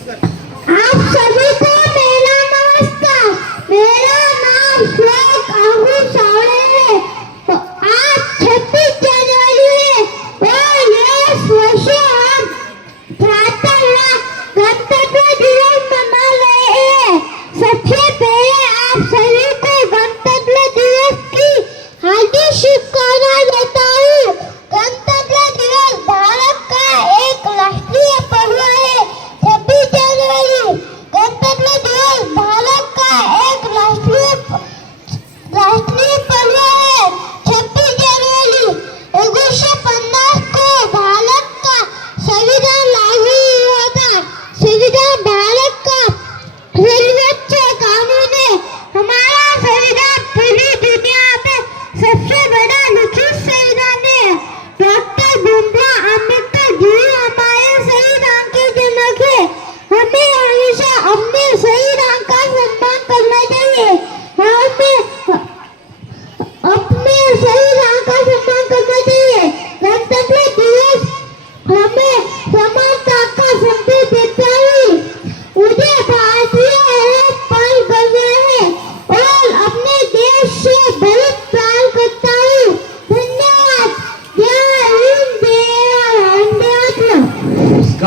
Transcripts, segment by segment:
आप सभी को मेरा नमस्कार। मेरा नाम श्लोक आहू सावड़े है। आज छब्बीस जनवरी है। और ये वर्षे हम प्रातः गणतंत्र दिवस मना रहे हैं। सबसे पहले ಮುಂದೆ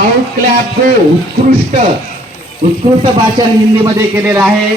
माउंट क्लॅप उत्कृष्ट उत्कृष्ट भाषण हिंदीमध्ये केलेलं आहे.